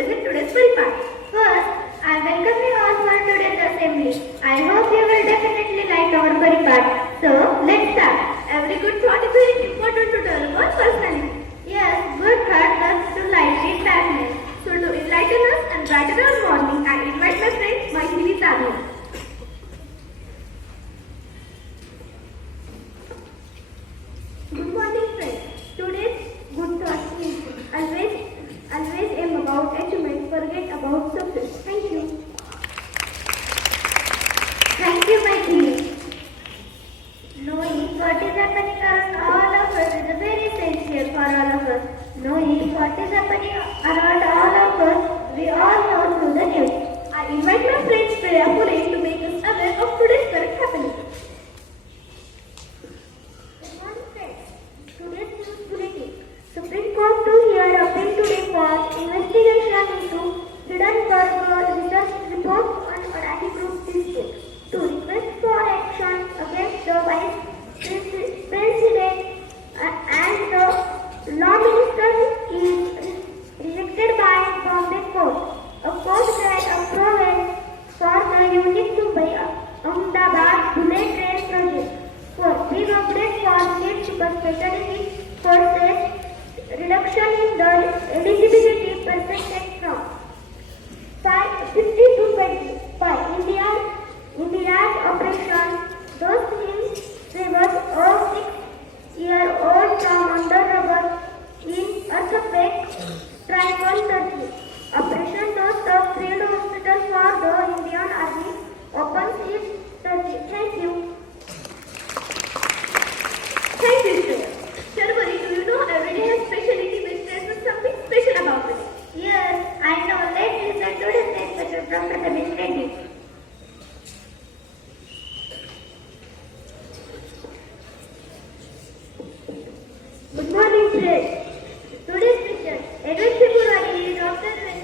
present today's part. First, I welcome you all for today's assembly. I hope you will definitely like our part. So, let's start. Every good thought is very important to develop our personality. Yes, good thought loves to lighten darkness. So, to enlighten us and brighten our morning, I invite my friend, Maithili Sadhu. Good morning, friends. Today's good thought is always aim about achievement, forget about success. Thank you. Thank you, Maithili. Knowing what is happening around all of us is very essential for all of us. Knowing what is happening around all of us, we all know through the news. I invite my friend Priyanka to make us aware of today's current happening. Good morning, friends. Today's news bulletin. Supreme Court to hear appeal today for investigation into Hindenburg research report on Adani Group dispute. To request for action against the Vice President and the Law Minister is rejected by Bombay Court. A court grant approval for the unique Mumbai Ahmedabad bullet train project. For big update for state super specialty forces, reduction in the eligibility percentage from 50 to 25. India's operation, those things saved a 6-year-old from under rubber in earthquake tribal Turkey. Operation Those the field hospital for the Indian Army opens in Turkey. Thank you. Thank you, sir. Sharvari, do you know every day has specialty which tells us something special about it? Yes, I know. Let's listen to the state special from Prathamesh Reddy. Good morning, friends. Today's picture. Edward February is observed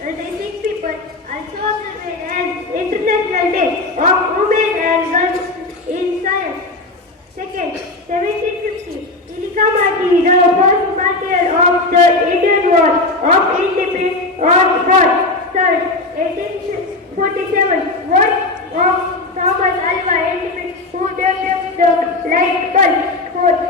and racing people. Also observed as International Day of Women and Girls in Science. Second, 1750. Tilika Mati, the first martyr of the Indian War of Independence was born. Third, 1847. Work of Thomas Alva Edison, who developed the light bulb. Fourth,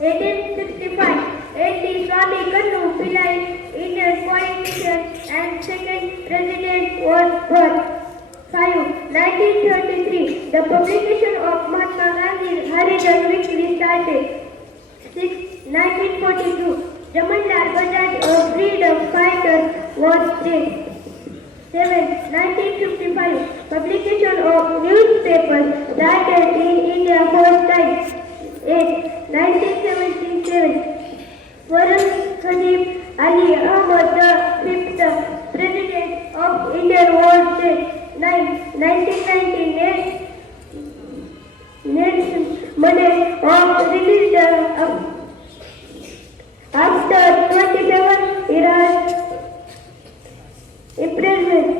1865. A.D. Swami Kannu Pillai, Indian politician and second president, was born. 5. 1933. The publication of Mahatma Gandhi's Harijan Weekly started. 6. 1942. Jamandar Bajaj, a freedom fighter, was dead. 7. 1955. Publication of newspapers started in India first time. 8. 1977. Warren Khalif Ali Ahmad, the 5th President of India, was dead. 9. 1990. Nelson Mandela was released after 27 years imprisonment.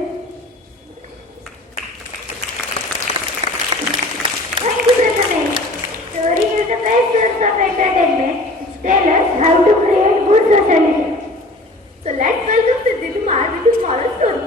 Thank you, Prathamesh. Story is the best source of entertainment. Tell us how to create good society. So let's welcome Siddhi Kumar with his moral story.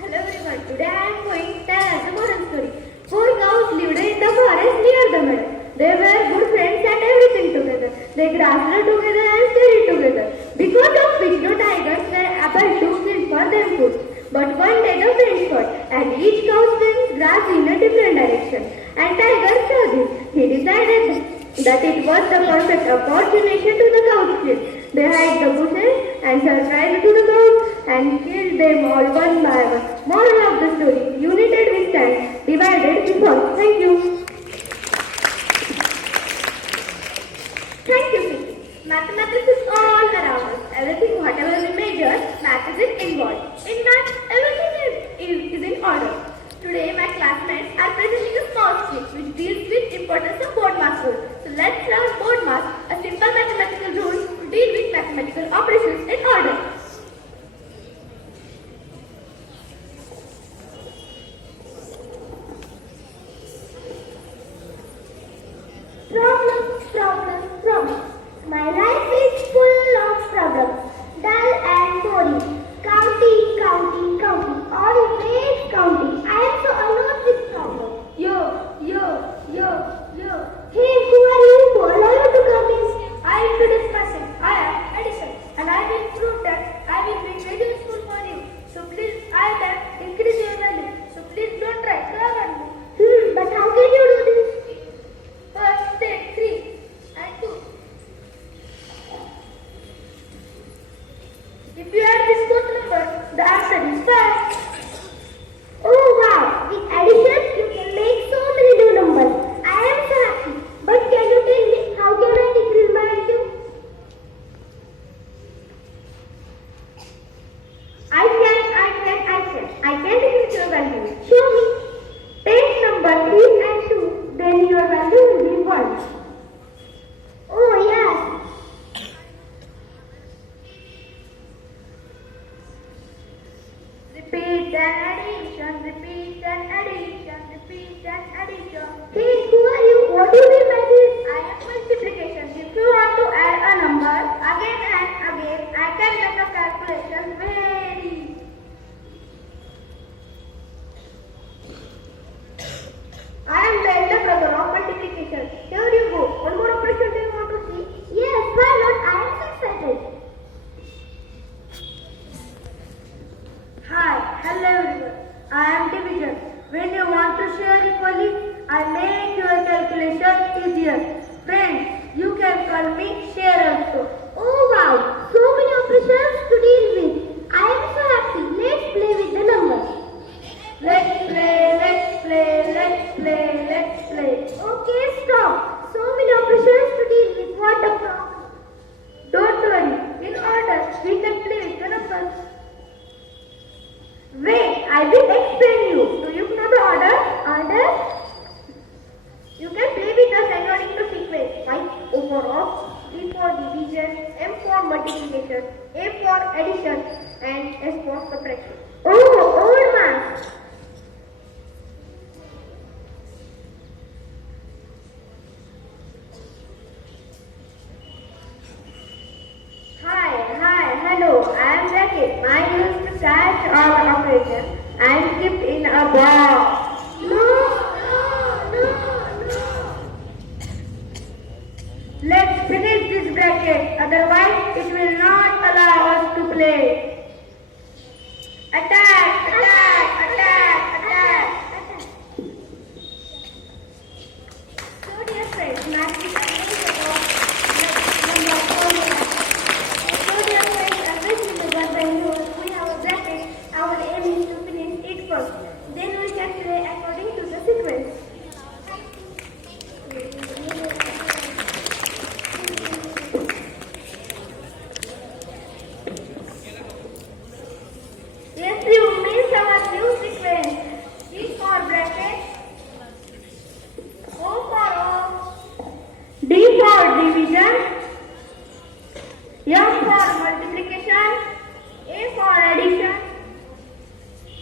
Hello everyone. Today I am going to tell us a moral story. Four cows lived in the forest near the meadow. They were good friends and everything together. They grassed together and studied together. Because of which no tigers were able to kill for them food. But one day the friends fought, and each cow swims grass in a different direction. And Tiger saw this. He decided that it was the perfect opportunity to the cows kill. They hid the bushes and surprised to the cows and killed them all one by one. Moral of the story: united we stand, divided we fall. Thank you. Thank you, Siti. Mathematics is all around us. Everything, whatever we measure, math is involved. In math, everything is in order. Today, my classmates are presenting a small skit which deals with importance of Bodmas rule. So let's learn Bodmas, a simple mathematical rule to deal with mathematical operations in order. then addition, repeat, then addition. Hey, who are you? What do you mean by this? I am multiplication. If you want to add a number again and again, I can make a calculation very. I am the elder brother of multiplication. Here you go. One more operation do you want to see? Yes, why not? I am excited. Hi, hello everyone. I am division. When you want to share equally, I make your calculation easier. Friends, you can call me share also. Oh wow, so many operations to deal with. I am so happy. Let's play with the numbers. Let's play, let's play, let's play, let's play. Okay, stop. So many operations to deal with. What the problem? Don't worry. In order, we can play with the numbers. Wait, I will explain you. Do you know the order? Order? You can play with us according to sequence. Like O for off, D for division, M for multiplication, A for addition, and S for subtraction. Oh, Bodmas! Hello, I am Rakesh. Mine used to catch all operations and keep in a box. No. Let's finish this bracket, otherwise it will not allow us to play. Attack! So dear friends, math is always about number formula. When we have a bracket, our aim is to finish it first. Then we can play according to the sequence. Yes, you miss our new sequence. D for bracket, O for off, D for division, M for multiplication, A for addition,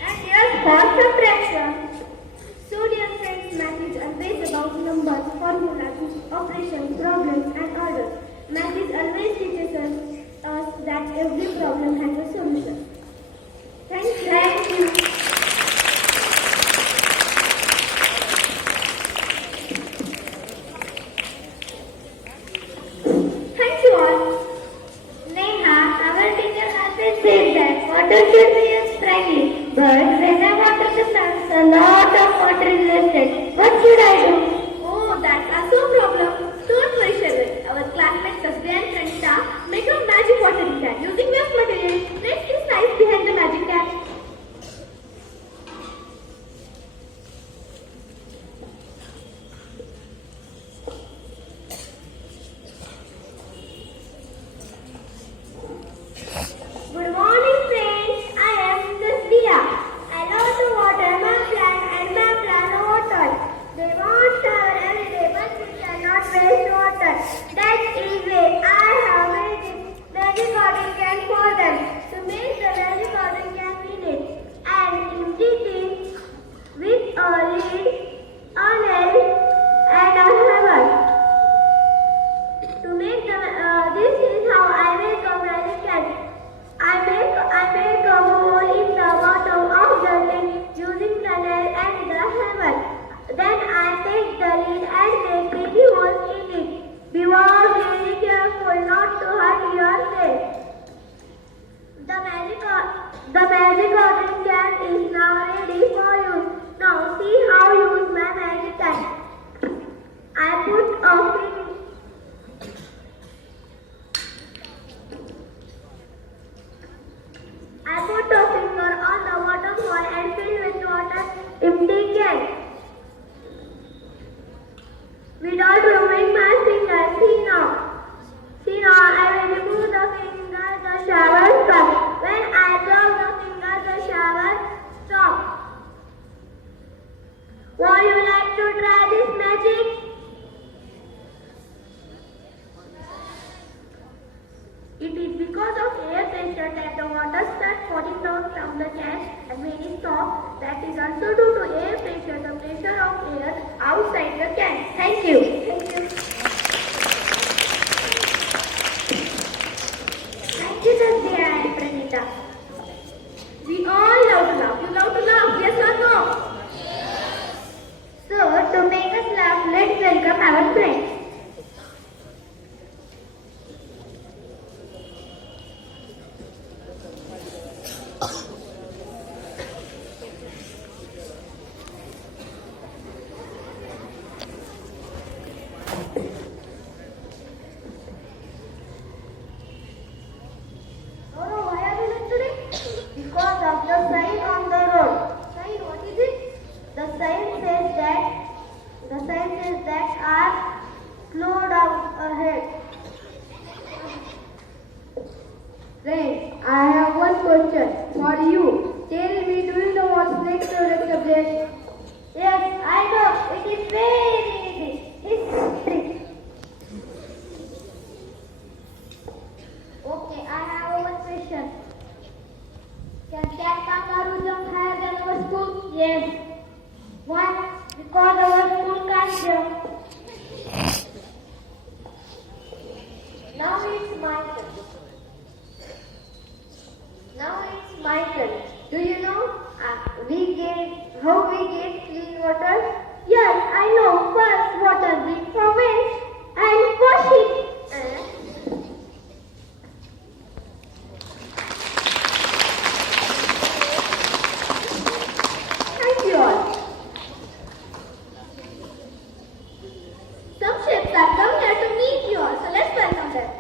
and S for subtraction. So dear friends, math is always about numbers, formulas, operations, problems and orders. Math is always teaches us that every problem has a solution. Thank you. Thank you all. Said that water should be used sprightly, but when I water the plants, a lot of water is wasted. What should I do? Oh, that's a so problem. Don't worry, Shinde. Our classmates Tasbih and Priyanka make a magic watering can using waste material. Let's see science behind the magic can. Good morning, friends. I am Tasbih. I love to water my plant and my plant water. They want shower every day, but we cannot waste water. That is why I have made this magic watering can for them. To make the magic watering can we need an empty tin with a lid, a nail, and a hammer. To make this is how I make a magic can. I make a hole in the bottom of the lid using the nail and the hammer. Then I take the lid and make pretty holes in it. Be very careful not to hurt yourself. The magic watering can is now ready for use. Now see how I use my magic can. I put a finger on the bottom hole and fill with water empty can. Without removing my finger, see now, I will remove the finger, the shower stops. When I drop the finger, the shower stops. Would you like to try this magic? It is because of air pressure that the water starts falling down from the can and when it stops, that is is also due to air pressure, the pressure of air outside the can. Thank you. Thank you. Thank you, Tasya and Pranita. We all love to laugh. You love to laugh, yes or no? So, to make us laugh, let's welcome our friends. Noro, why are you late today? Because of the sign on the road. Sign, what is it? The sign says that are slow down ahead. Friends, I have one question for you. Tell me, do you know what's next product subject? Yes, I know. It is very easy. History. Okay, I have one question. Can cat kangaroo jump higher than our school? Yes. Why? Because our school can't jump. Now it's my turn. Do you know how we get clean water? Yes, I know. First, water bring from wells and wash it. Thank you all. Some ships are come here to meet you all, so let's welcome them.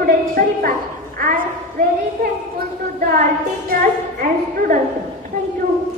today's paripath. I am very thankful to the teachers and students. Thank you.